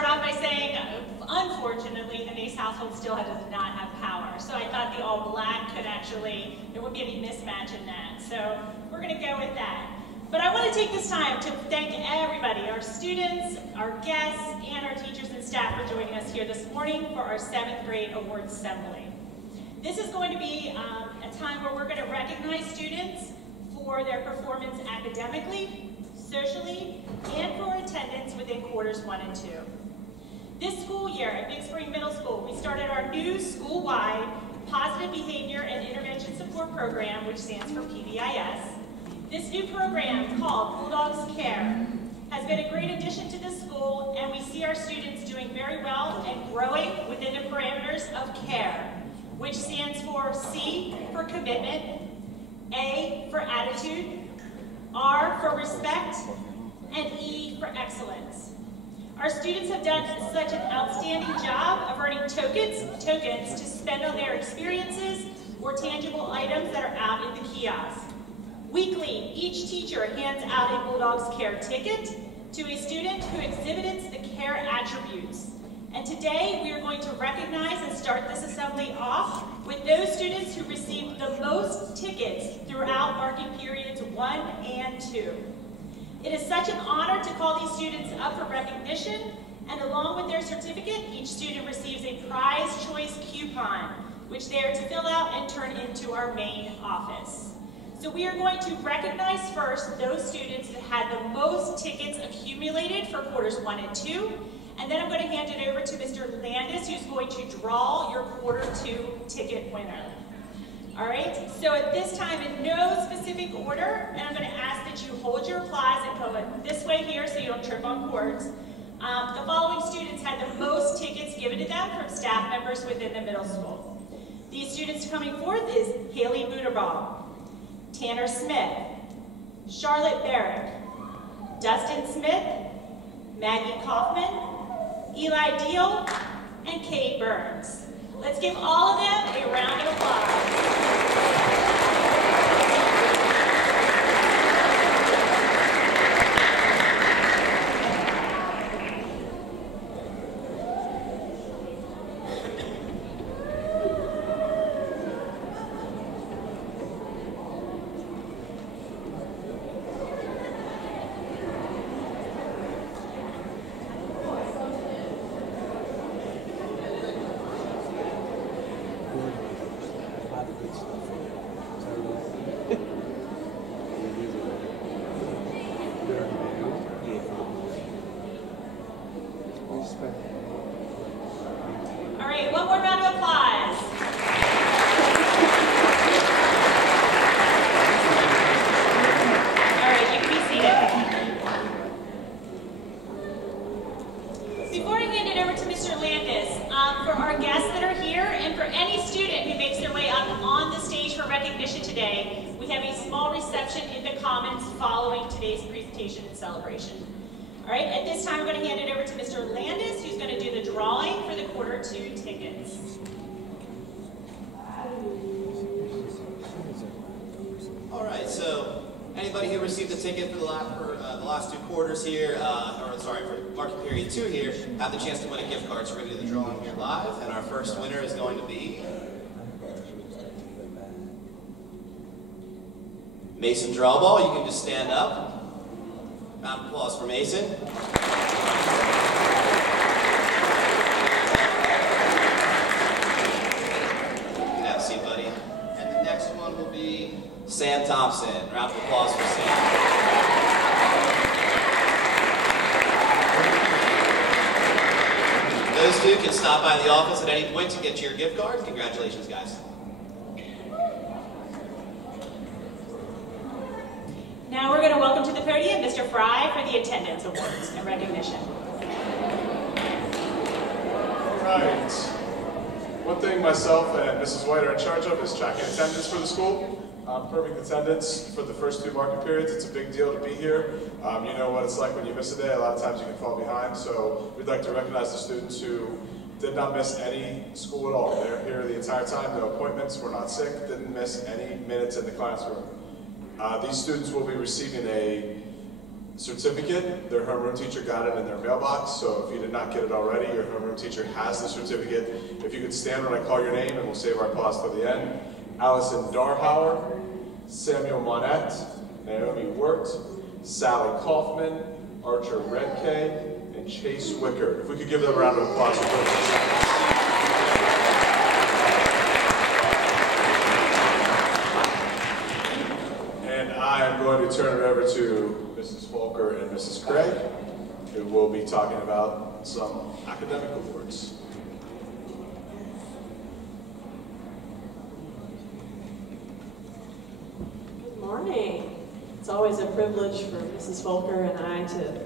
start off by saying, unfortunately, the Mace household still does not have power. So I thought the all black could actually, there wouldn't be any mismatch in that. So we're going to go with that. But I want to take this time to thank everybody, our students, our guests, and our teachers and staff for joining us here this morning for our 7th grade awards assembly. This is going to be a time where we're going to recognize students for their performance academically, socially, and for attendance within quarters 1 and 2. This school year at Big Spring Middle School, we started our new school-wide Positive Behavior and Intervention Support Program, which stands for PBIS. This new program, called Bulldogs Care, has been a great addition to the school, and we see our students doing very well and growing within the parameters of CARE, which stands for C for commitment, A for attitude, R for respect, and E for excellence. Our students have done such an outstanding job of earning tokens to spend on their experiences or tangible items that are out in the kiosk. Weekly, each teacher hands out a Bulldogs Care ticket to a student who exhibits the CARE attributes. And today we are going to recognize and start this assembly off with those students who received the most tickets throughout marking periods 1 and 2. It is such an honor to call these students up for recognition, and along with their certificate, each student receives a prize choice coupon, which they are to fill out and turn into our main office. So we are going to recognize first those students that had the most tickets accumulated for quarters 1 and 2, and then I'm going to hand it over to Mr. Landis, who's going to draw your quarter 2 ticket winner. All right, so at this time, in no specific order, and I'm going to ask that you hold your applause and go this way here so you don't trip on cords. The following students had the most tickets given to them from staff members within the middle school. These students coming forth is Haley Buterball, Tanner Smith, Charlotte Barrick, Dustin Smith, Maggie Kaufman, Eli Deal, and Kate Burns. Let's give all of them a round of applause. All right, one more round of applause. All right, you can be seated. Before I hand it over to Mr. Landis, for our guests that are here and for any student who makes their way up on the stage for recognition today, we have a small reception in the Commons following today's presentation and celebration. All right, at this time, I'm going to hand it over to Mr. Landis, who's going to do the drawing for the quarter 2 tickets. All right, so anybody who received a ticket for the last 2 quarters here, for marking period 2 here, have the chance to win a gift card. So we're going to do the drawing here live, and our first winner is going to be Mason Drawball. You can just stand up. Round of applause for Mason. Have a seat, buddy. And the next one will be Sam Thompson. Round of applause for Sam. Those two can stop by the office at any point to get your gift card. Congratulations, guys. Now we're going to welcome to the podium Mr. Fry for the attendance awards and recognition. All right. One thing myself and Mrs. White are in charge of is tracking attendance for the school. Perfect attendance for the first 2 marking periods. It's a big deal to be here. You know what it's like when you miss a day. A lot of times you can fall behind. So we'd like to recognize the students who did not miss any school at all. They're here the entire time. No appointments. Were not sick. Didn't miss any minutes in the classroom. These students will be receiving a certificate. Their homeroom teacher got it in their mailbox, so if you did not get it already, your homeroom teacher has the certificate. If you could stand when I call your name, and we'll save our applause till the end. Allison Darhauer, Samuel Monette, Naomi Wirt, Sally Kaufman, Archer Redkay, and Chase Wickard. If we could give them a round of applause for those. I'm going to turn it over to Mrs. Volker and Mrs. Craig, who will be talking about some academic awards. Good morning. It's always a privilege for Mrs. Volker and I to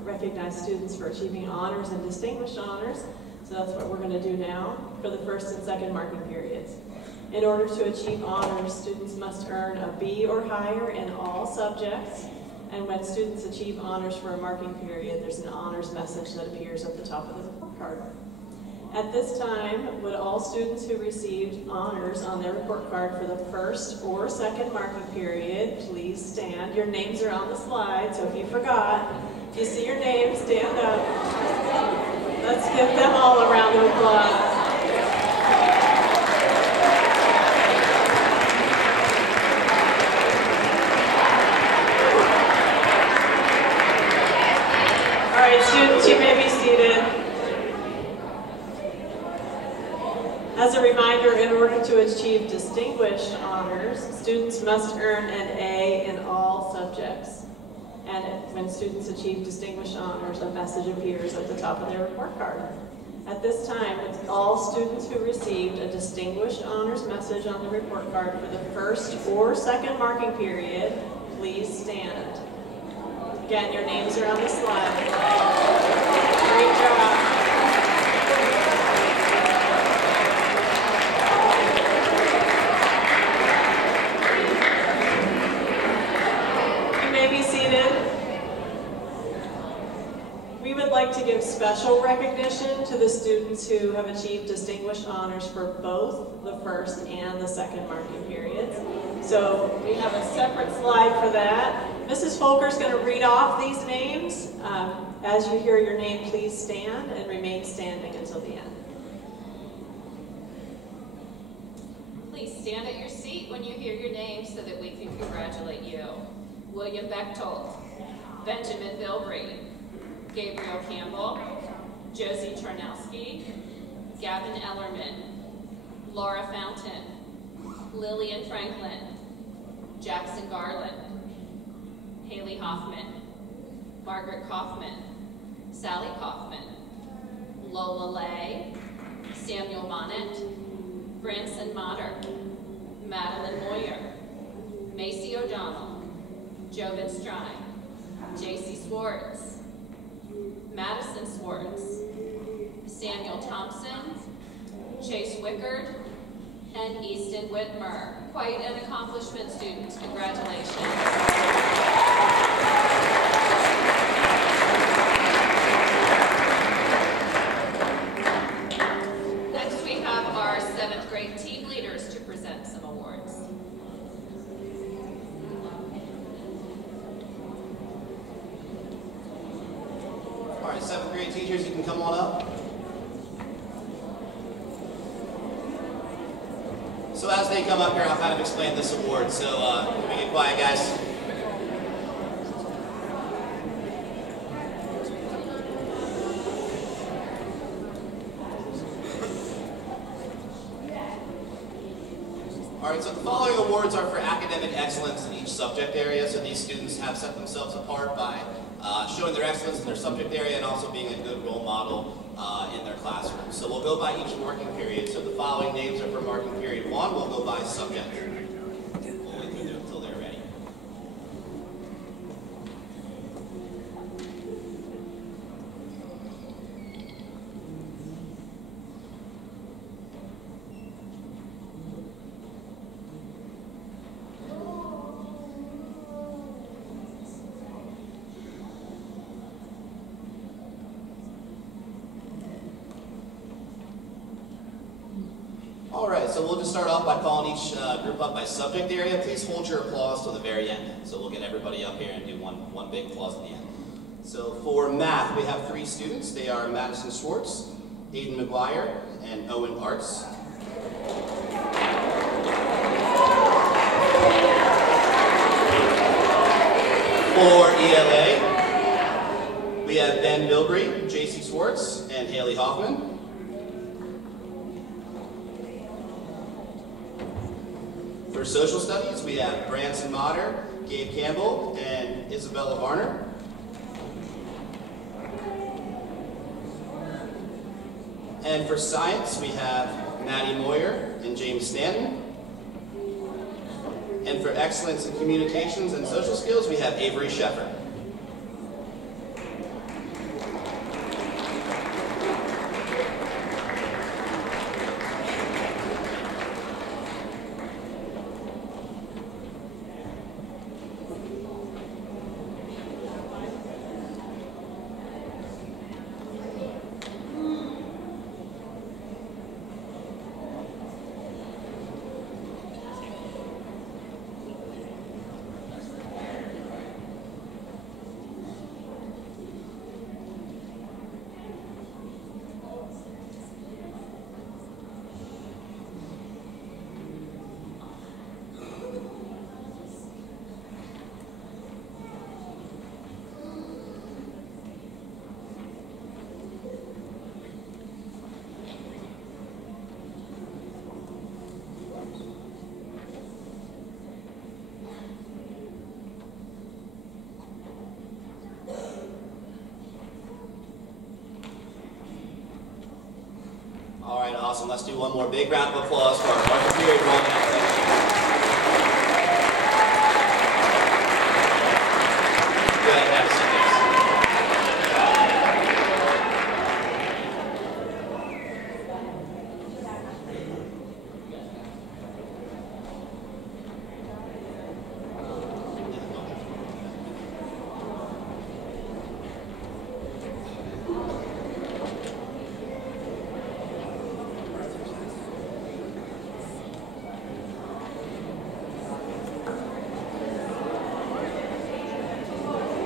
recognize students for achieving honors and distinguished honors. So that's what we're going to do now for the first and second marking periods. In order to achieve honors, students must earn a B or higher in all subjects. And when students achieve honors for a marking period, there's an honors message that appears at the top of the report card. At this time, would all students who received honors on their report card for the first or second marking period please stand? Your names are on the slide, so if you forgot, if you see your name, stand up. Let's give them all a round of applause. All right, students, you may be seated. As a reminder, in order to achieve distinguished honors, students must earn an A in all subjects. And when students achieve distinguished honors, a message appears at the top of their report card. At this time, all students who received a distinguished honors message on the report card for the first or second marking period, please stand. Again, your names are on the slide. Great job. You may be seated. We would like to give special recognition to the students who have achieved distinguished honors for both the first and the second marking periods. So we have a separate slide for that. Mrs. Volker is going to read off these names. As you hear your name, please stand and remain standing until the end. Please stand at your seat when you hear your name so that we can congratulate you. William Bechtold, Benjamin Bilbrey, Gabriel Campbell, Josie Charnowski, Gavin Ellerman, Laura Fountain, Lillian Franklin, Jackson Garland, Haley Hoffman, Margaret Kaufman, Sally Kaufman, Lola Lay, Samuel Bonnet, Branson Motter, Madeline Moyer, Macy O'Donnell, Jovan Strine, JC Swartz, Madison Swartz, Samuel Thompson, Chase Wickard, and Easton Whitmer. Quite an accomplishment, students. Congratulations. Next, we have our 7th grade team leaders to present some awards. All right, 7th grade teachers, you can come on up. So as they come up here, I'll kind of explain this award. So can we get quiet, guys? All right, so the following awards are for academic excellence in each subject area. So these students have set themselves apart by showing their excellence in their subject area and also being a good role model in their classroom. So we'll go by each marking period. So the following names are for marking period 1. We'll go by subject. We'll wait through them until they're ready. All right, so we'll just start off by calling each group up by subject area. Please hold your applause till the very end. So we'll get everybody up here and do one big applause at the end. So for math, we have 3 students. They are Madison Schwartz, Aiden McGuire, and Owen Arts. For ELA, we have Ben Milbury, JC Swartz, and Haley Hoffman. For social studies, we have Branson Motter, Gabe Campbell, and Isabella Varner. And for science, we have Maddie Moyer and James Stanton. And for excellence in communications and social skills, we have Avery Shepard. All right, awesome. Let's do one more big round of applause for our market period one section. Go ahead and have a seat,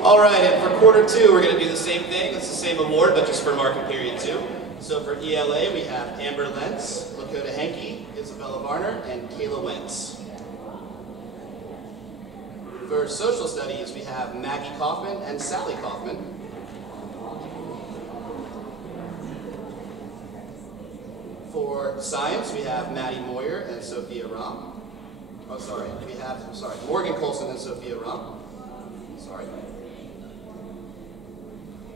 All right, and for quarter 2, we're going to do the same thing. It's the same award, but just for marking period 2. So for ELA, we have Amber Lentz, Lakota Henke, Isabella Varner, and Kayla Wentz. For social studies, we have Maggie Kaufman and Sally Kaufman. For science, we have Maddie Moyer and Sophia Rom. Morgan Colson and Sophia Rom. Sorry.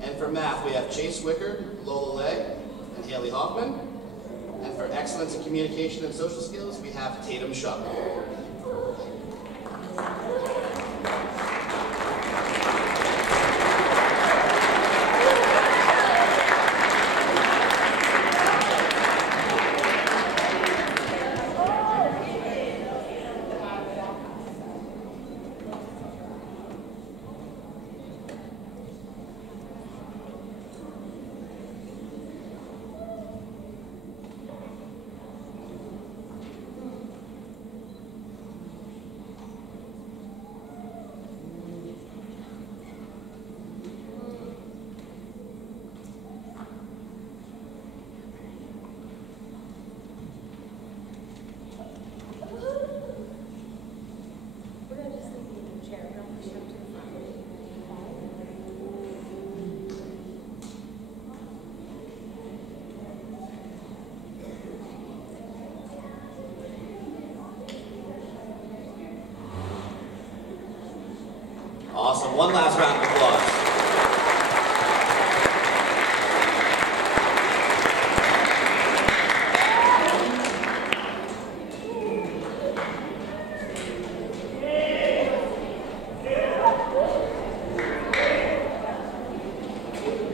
And for math, we have Chase Wicker, Lola Lay, and Haley Hoffman. And for excellence in communication and social skills, we have Tatum Shuck. Awesome. One last round of applause.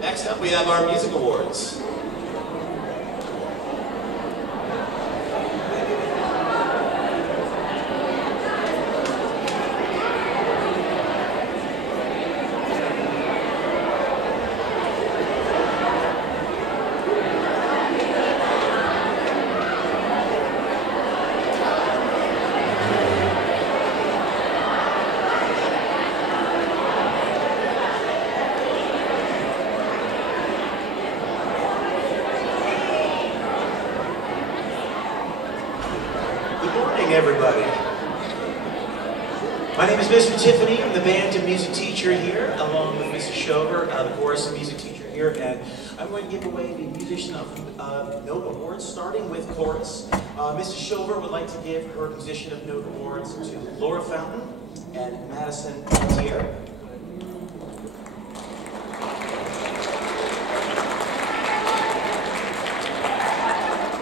Next up, we have our music awards. everybody. My name is Mr. Tiffany. I'm the band and music teacher here, along with Mrs. Shover, the chorus and music teacher here, and I'm going to give away the Musician of Note Awards, starting with chorus. Mrs. Shover would like to give her Musician of Note Awards to Laura Fountain and Madison Peltier.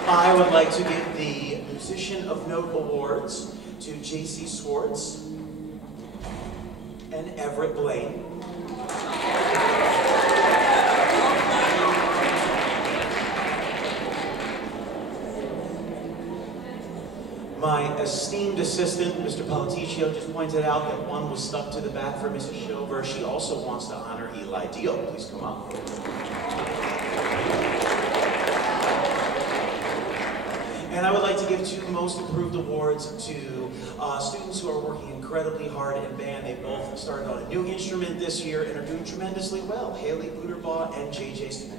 I would like to give the Musician of Note Awards to J.C. Swartz and Everett Blaine. My esteemed assistant, Mr. Politiccio, just pointed out that one was stuck to the back for Mrs. Shover. She also wants to honor Eli Deal. Please come up. And I would like to give 2 Most Improved Awards to students who are working incredibly hard in band. They both started on a new instrument this year and are doing tremendously well. Haley Buterbaugh and J.J. Smith.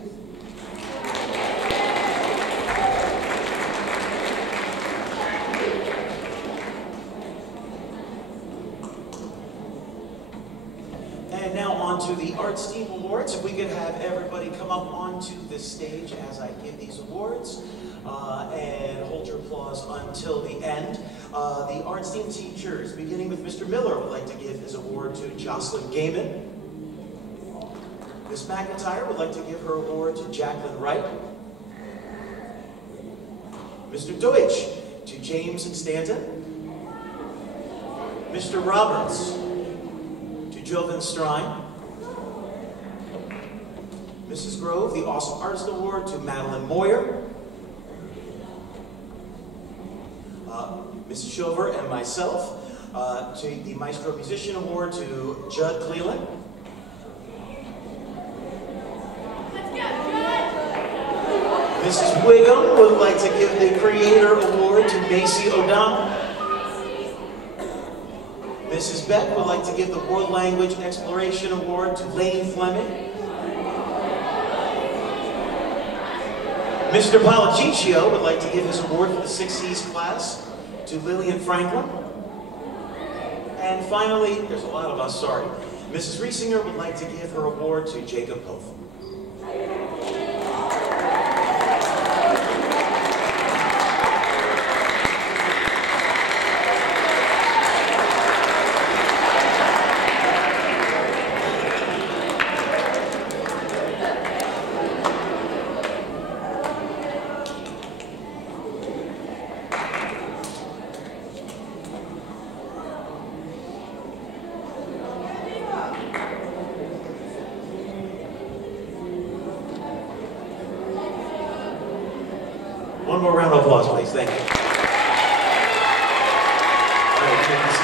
And now on to the Arts Team Awards. If we could have everybody come up onto the stage as I give these awards. And hold your applause until the end. The Arts Team teachers, beginning with Mr. Miller, would like to give his award to Jocelyn Gaiman. Ms. McIntyre would like to give her award to Jacqueline Wright. Mr. Deutsch to James Stanton. Mr. Roberts to Jovan Strine. Mrs. Grove, the Awesome Artist Award to Madeline Moyer. Mrs. Shover and myself, to the Maestro Musician Award to Judd Cleland. Let's go, Judd! Mrs. Wiggum would like to give the Creator Award to Macy O'Donnell. Mrs. Beck would like to give the World Language Exploration Award to Lane Fleming. Mr. Politiccio would like to give his award for the 6Cs class to Lillian Franklin. And finally, there's a lot of us, sorry, Mrs. Riesinger would like to give her award to Jacob Hoth. One more round of applause, please. Thank you. All right, take a seat.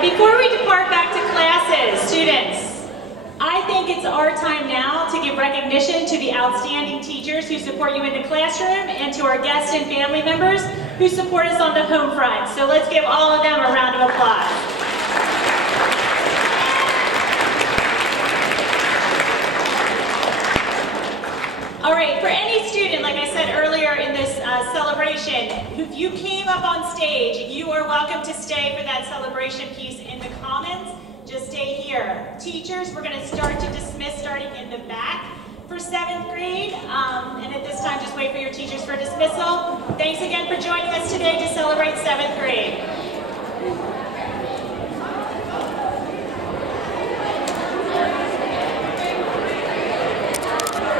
Before we depart back to classes, students, I think it's our time now to give recognition to the outstanding teachers who support you in the classroom and to our guests and family members who support us on the home front. So let's give all of them a round of applause. All right, for any student, like I said earlier in this celebration, if you came up on stage, you are welcome to stay for that celebration piece in the commons. Just stay here. Teachers, we're going to start to dismiss starting in the back for 7th grade. And at this time, just wait for your teachers for dismissal. Thanks again for joining us today to celebrate 7th grade.